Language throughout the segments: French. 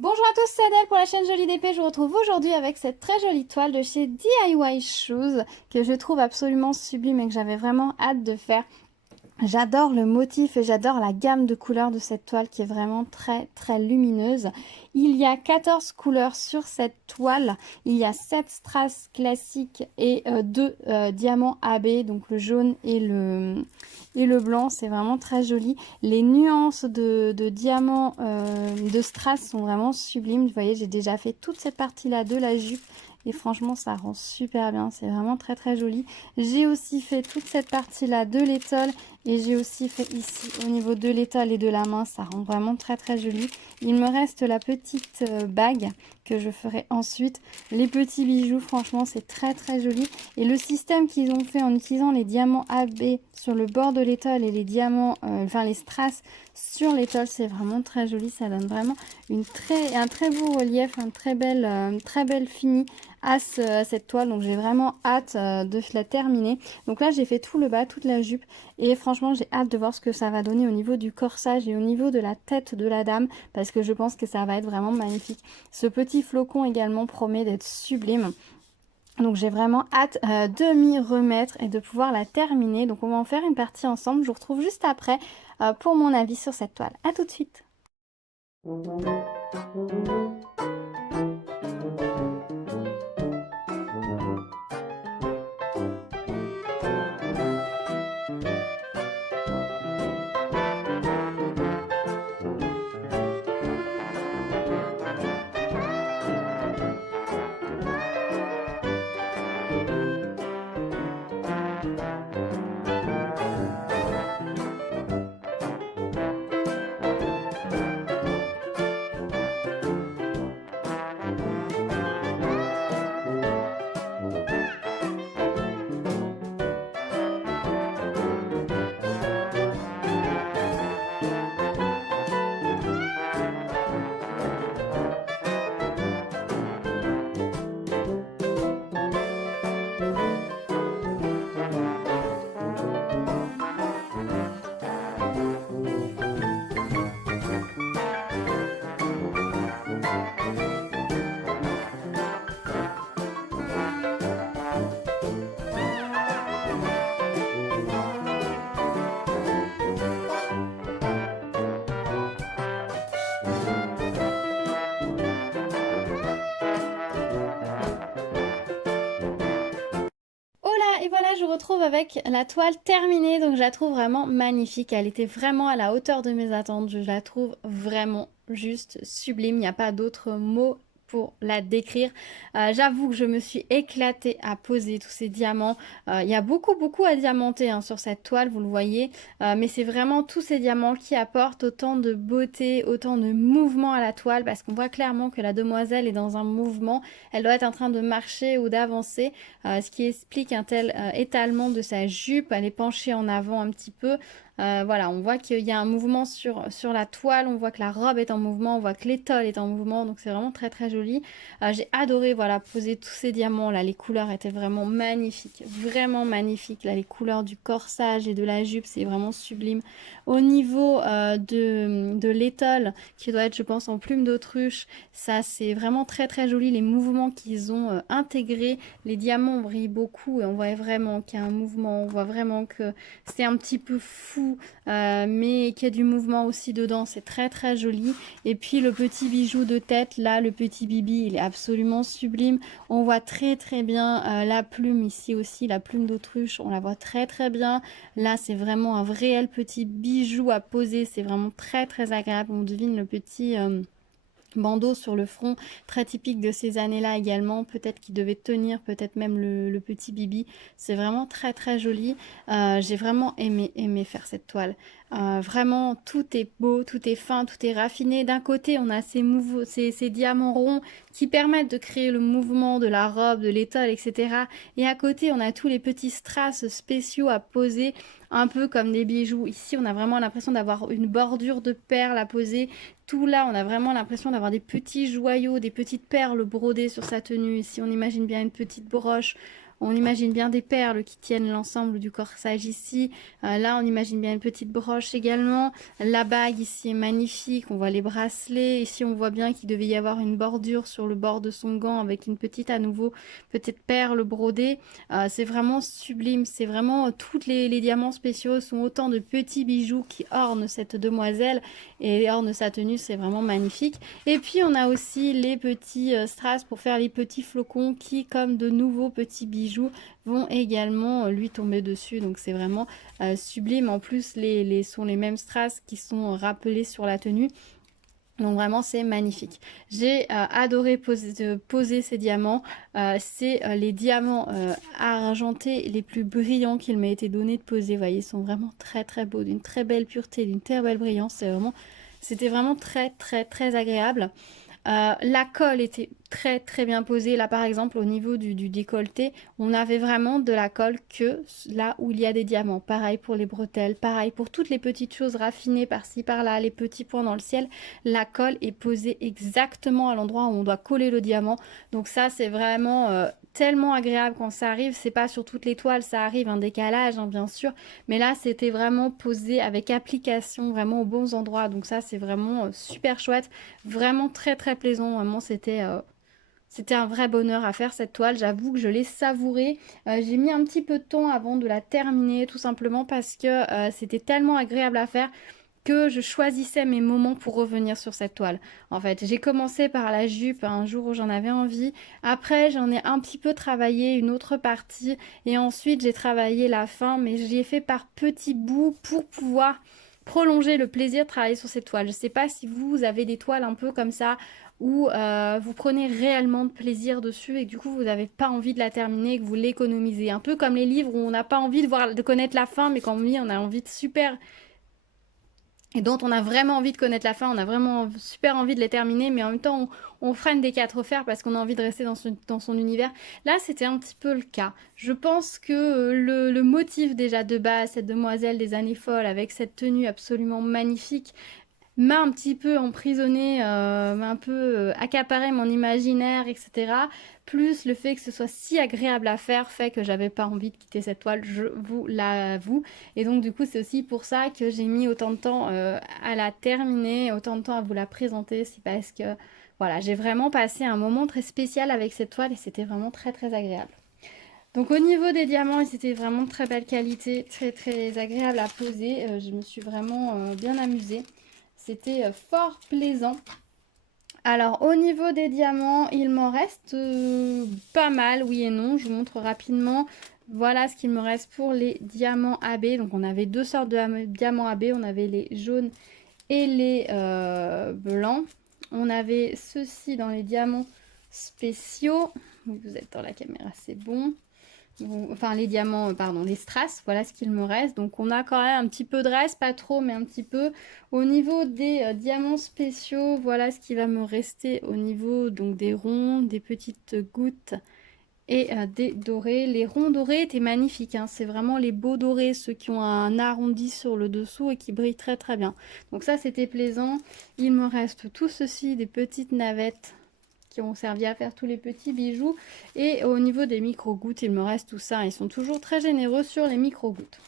Bonjour à tous, c'est Adèle pour la chaîne Jolie d'épée. Je vous retrouve aujourd'hui avec cette très jolie toile de chez DIY Shoes que je trouve absolument sublime et que j'avais vraiment hâte de faire. J'adore le motif et j'adore la gamme de couleurs de cette toile qui est vraiment très lumineuse. Il y a 14 couleurs sur cette toile. Il y a 7 strass classiques et 2 diamants AB, donc le jaune et le blanc. C'est vraiment très joli. Les nuances de diamants de strass sont vraiment sublimes. Vous voyez, j'ai déjà fait toute cette partie-là de la jupe. Et franchement, ça rend super bien. C'est vraiment très joli. J'ai aussi fait toute cette partie-là de l'étole. Et j'ai aussi fait ici au niveau de l'étole et de la main, ça rend vraiment très joli. Il me reste la petite bague que je ferai ensuite. Les petits bijoux, franchement, c'est très joli. Et le système qu'ils ont fait en utilisant les diamants AB sur le bord de l'étole et les diamants, enfin les strass sur l'étole, c'est vraiment très joli. Ça donne vraiment un très beau relief, un très belle fini à cette toile. Donc j'ai vraiment hâte de la terminer. Donc là, j'ai fait tout le bas, toute la jupe. Et franchement, j'ai hâte de voir ce que ça va donner au niveau du corsage et au niveau de la tête de la dame, parce que je pense que ça va être vraiment magnifique. Ce petit flocon également promet d'être sublime. Donc j'ai vraiment hâte de m'y remettre et de pouvoir la terminer. Donc on va en faire une partie ensemble. Je vous retrouve juste après pour mon avis sur cette toile. A tout de suite. Hola, et voilà, je retrouve avec la toile terminée, donc je la trouve vraiment magnifique. Elle était vraiment à la hauteur de mes attentes. Je la trouve vraiment juste sublime. Il n'y a pas d'autre mot pour la décrire. J'avoue que je me suis éclatée à poser tous ces diamants. Il y a beaucoup à diamanter hein, sur cette toile, vous le voyez. Mais c'est vraiment tous ces diamants qui apportent autant de beauté, autant de mouvement à la toile, parce qu'on voit clairement que la demoiselle est dans un mouvement. Elle doit être en train de marcher ou d'avancer. Ce qui explique un tel étalement de sa jupe. Elle est penchée en avant un petit peu. Voilà, on voit qu'il y a un mouvement sur la toile, on voit que la robe est en mouvement, on voit que l'étole est en mouvement, donc c'est vraiment très joli. J'ai adoré voilà, poser tous ces diamants là, les couleurs étaient vraiment magnifiques. Là, les couleurs du corsage et de la jupe, c'est vraiment sublime. Au niveau de l'étole, qui doit être je pense en plume d'autruche, ça c'est vraiment très joli, les mouvements qu'ils ont intégrés. Les diamants brillent beaucoup et on voit vraiment qu'il y a un mouvement, on voit vraiment que c'est un petit peu fou, mais qu'il y a du mouvement aussi dedans, c'est très joli. Et puis le petit bijou de tête, là, le petit bibi, il est absolument sublime. On voit très bien la plume ici aussi, la plume d'autruche, on la voit très bien. Là, c'est vraiment un réel petit bijou à poser, c'est vraiment très agréable. On devine le petit bandeau sur le front, très typique de ces années-là également, peut-être qu'il devait tenir, peut-être même le petit bibi. C'est vraiment très joli. J'ai vraiment aimé faire cette toile. Vraiment, tout est beau, tout est fin, tout est raffiné. D'un côté, on a ces diamants ronds qui permettent de créer le mouvement de la robe, de l'étole, etc. Et à côté, on a tous les petits strass spéciaux à poser, un peu comme des bijoux. Ici, on a vraiment l'impression d'avoir une bordure de perles à poser. Tout là, on a vraiment l'impression d'avoir des petits joyaux, des petites perles brodées sur sa tenue. Ici, on imagine bien une petite broche. On imagine bien des perles qui tiennent l'ensemble du corsage ici. Là, on imagine bien une petite broche également. La bague ici est magnifique. On voit les bracelets. Ici, on voit bien qu'il devait y avoir une bordure sur le bord de son gant avec une petite, à nouveau, petite perle brodée. C'est vraiment sublime. C'est vraiment, tous les diamants spéciaux sont autant de petits bijoux qui ornent cette demoiselle et ornent sa tenue. C'est vraiment magnifique. Et puis, on a aussi les petits strass pour faire les petits flocons qui, comme de nouveaux petits bijoux, vont également lui tomber dessus. Donc c'est vraiment sublime. En plus, sont les mêmes strass qui sont rappelés sur la tenue. Donc vraiment c'est magnifique. J'ai adoré poser ces diamants. C'est les diamants argentés les plus brillants qu'il m'a été donné de poser. Vous voyez, ils sont vraiment très très beaux, d'une très belle pureté, d'une très belle brillance. C'était vraiment très très très agréable. La colle était très très bien posée. Là par exemple au niveau du décolleté, on avait vraiment de la colle que là où il y a des diamants. Pareil pour les bretelles, pareil pour toutes les petites choses raffinées par-ci par-là, les petits points dans le ciel. La colle est posée exactement à l'endroit où on doit coller le diamant. Donc ça c'est vraiment tellement agréable quand ça arrive. C'est pas sur toutes les toiles, ça arrive un décalage hein, bien sûr. Mais là c'était vraiment posé avec application vraiment aux bons endroits. Donc ça c'est vraiment super chouette. Vraiment très très plaisant. Vraiment c'était un vrai bonheur à faire cette toile, j'avoue que je l'ai savourée. J'ai mis un petit peu de temps avant de la terminer, tout simplement parce que c'était tellement agréable à faire que je choisissais mes moments pour revenir sur cette toile. En fait, j'ai commencé par la jupe un jour où j'en avais envie. Après, j'en ai un petit peu travaillé une autre partie. Et ensuite, j'ai travaillé la fin, mais j'y ai fait par petits bouts pour pouvoir prolonger le plaisir de travailler sur cette toile. Je ne sais pas si vous avez des toiles un peu comme ça où vous prenez réellement de plaisir dessus et que du coup vous n'avez pas envie de la terminer et que vous l'économisez. Un peu comme les livres où on n'a pas envie de connaître la fin mais quand on a envie de super et dont on a vraiment envie de connaître la fin, on a vraiment super envie de les terminer, mais en même temps, on freine des quatre fers parce qu'on a envie de rester dans son univers. Là, c'était un petit peu le cas. Je pense que le motif déjà de base, cette demoiselle des années folles, avec cette tenue absolument magnifique, m'a un petit peu emprisonnée, m'a un peu accaparé mon imaginaire, etc. Plus le fait que ce soit si agréable à faire fait que j'avais pas envie de quitter cette toile, je vous l'avoue. Et donc du coup c'est aussi pour ça que j'ai mis autant de temps à la terminer, autant de temps à vous la présenter. C'est parce que voilà, j'ai vraiment passé un moment très spécial avec cette toile et c'était vraiment très très agréable. Donc au niveau des diamants, c'était vraiment de très belle qualité, très très agréable à poser. Je me suis vraiment bien amusée. C'était fort plaisant. Alors au niveau des diamants, il m'en reste pas mal, oui et non. Je vous montre rapidement. Voilà ce qu'il me reste pour les diamants AB. Donc on avait deux sortes de diamants AB. On avait les jaunes et les blancs. On avait ceux-ci dans les diamants spéciaux. Vous êtes dans la caméra, c'est bon. Enfin les diamants, pardon, les strass, voilà ce qu'il me reste. Donc on a quand même un petit peu de reste, pas trop, mais un petit peu. Au niveau des diamants spéciaux, voilà ce qui va me rester au niveau donc des ronds, des petites gouttes et des dorés. Les ronds dorés étaient magnifiques, hein. C'est vraiment les beaux dorés, ceux qui ont un arrondi sur le dessous et qui brillent très très bien. Donc ça c'était plaisant. Il me reste tout ceci, des petites navettes qui ont servi à faire tous les petits bijoux. Et au niveau des micro-gouttes, il me reste tout ça. Ils sont toujours très généreux sur les micro-gouttes.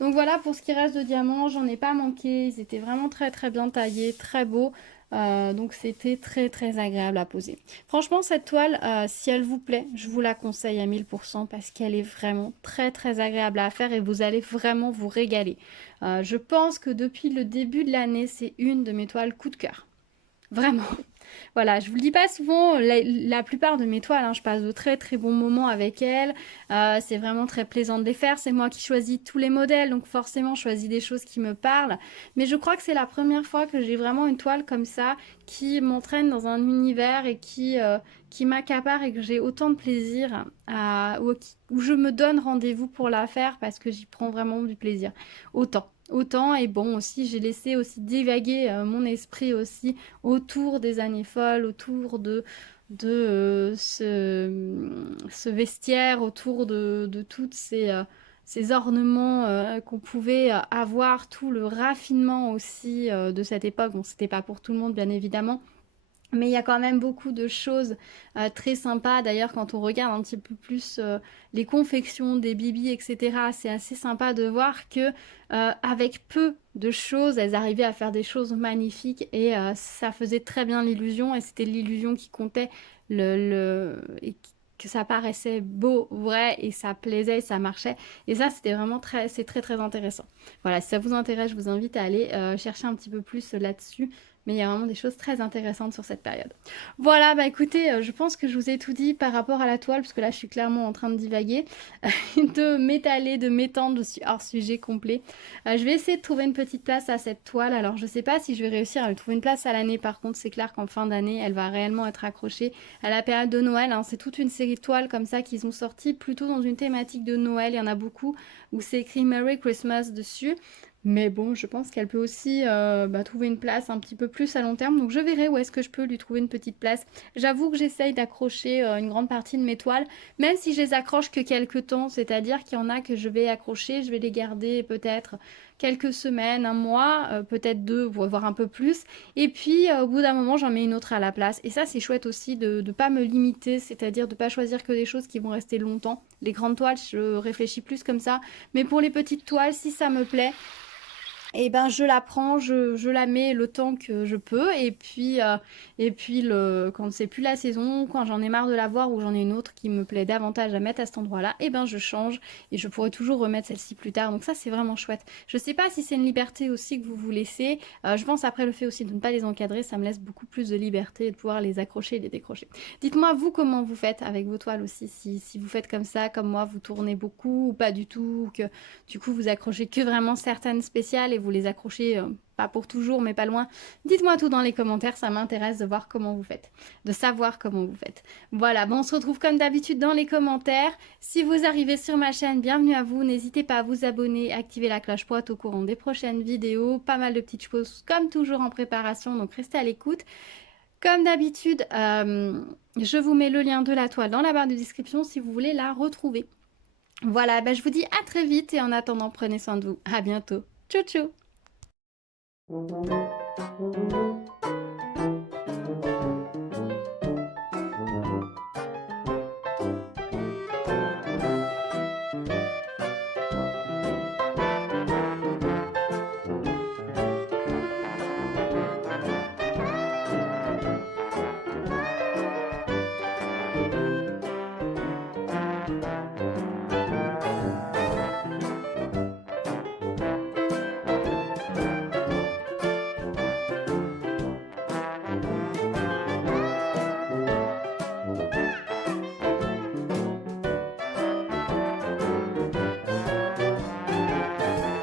Donc voilà pour ce qui reste de diamants. J'en ai pas manqué. Ils étaient vraiment très très bien taillés, très beaux. Donc c'était très très agréable à poser. Franchement cette toile, si elle vous plaît, je vous la conseille à 1000% parce qu'elle est vraiment très très agréable à faire et vous allez vraiment vous régaler. Je pense que depuis le début de l'année, c'est une de mes toiles coup de cœur. Vraiment. Voilà, je vous le dis pas souvent, la plupart de mes toiles, hein, je passe de très très bons moments avec elles. C'est vraiment très plaisant de les faire. C'est moi qui choisis tous les modèles, donc forcément je choisis des choses qui me parlent. Mais je crois que c'est la première fois que j'ai vraiment une toile comme ça qui m'entraîne dans un univers et qui m'accapare et que j'ai autant de plaisir où je me donne rendez-vous pour la faire parce que j'y prends vraiment du plaisir. Autant et bon aussi j'ai laissé aussi divaguer mon esprit aussi autour des années folles, autour de ce vestiaire, autour de toutes ces ornements qu'on pouvait avoir, tout le raffinement aussi de cette époque. Bon, c'était pas pour tout le monde bien évidemment. Mais il y a quand même beaucoup de choses très sympas. D'ailleurs, quand on regarde un petit peu plus les confections des bibis, etc., c'est assez sympa de voir que avec peu de choses, elles arrivaient à faire des choses magnifiques et ça faisait très bien l'illusion et c'était l'illusion qui comptait et que ça paraissait beau, vrai et ça plaisait et ça marchait. Et ça, c'était vraiment c'est très très intéressant. Voilà, si ça vous intéresse, je vous invite à aller chercher un petit peu plus là-dessus. Mais il y a vraiment des choses très intéressantes sur cette période. Voilà, bah écoutez, je pense que je vous ai tout dit par rapport à la toile, parce que là je suis clairement en train de divaguer, de m'étaler, de m'étendre, je suis hors sujet complet. Je vais essayer de trouver une petite place à cette toile. Alors je sais pas si je vais réussir à lui trouver une place à l'année, par contre c'est clair qu'en fin d'année, elle va réellement être accrochée à la période de Noël. Hein. C'est toute une série de toiles comme ça qu'ils ont sorti, plutôt dans une thématique de Noël. Il y en a beaucoup où c'est écrit Merry Christmas dessus. Mais bon, je pense qu'elle peut aussi trouver une place un petit peu plus à long terme. Donc je verrai où est-ce que je peux lui trouver une petite place. J'avoue que j'essaye d'accrocher une grande partie de mes toiles, même si je les accroche que quelques temps. C'est-à-dire qu'il y en a que je vais accrocher, je vais les garder peut-être quelques semaines, un mois, peut-être 2, voire un peu plus. Et puis au bout d'un moment, j'en mets une autre à la place. Et ça, c'est chouette aussi de ne pas me limiter, c'est-à-dire de ne pas choisir que des choses qui vont rester longtemps. Les grandes toiles, je réfléchis plus comme ça. Mais pour les petites toiles, si ça me plaît, et ben je la prends, je la mets le temps que je peux et puis quand c'est plus la saison, quand j'en ai marre de la voir ou j'en ai une autre qui me plaît davantage à mettre à cet endroit-là, et ben je change et je pourrai toujours remettre celle-ci plus tard. Donc ça c'est vraiment chouette. Je sais pas si c'est une liberté aussi que vous vous laissez. Je pense après le fait aussi de ne pas les encadrer, ça me laisse beaucoup plus de liberté et de pouvoir les accrocher et les décrocher. Dites-moi vous comment vous faites avec vos toiles aussi, si vous faites comme ça, comme moi, vous tournez beaucoup ou pas du tout, ou que du coup vous accrochez que vraiment certaines spéciales et vous les accrochez pas pour toujours mais pas loin. Dites-moi tout dans les commentaires, ça m'intéresse de voir comment vous faites, de savoir comment vous faites. Voilà, bon on se retrouve comme d'habitude dans les commentaires. Si vous arrivez sur ma chaîne, bienvenue à vous, n'hésitez pas à vous abonner, activer la cloche pour être au courant des prochaines vidéos, pas mal de petites choses comme toujours en préparation, donc restez à l'écoute. Comme d'habitude, je vous mets le lien de la toile dans la barre de description si vous voulez la retrouver. Voilà, bah, je vous dis à très vite et en attendant, prenez soin de vous. À bientôt. Ciao, ciao.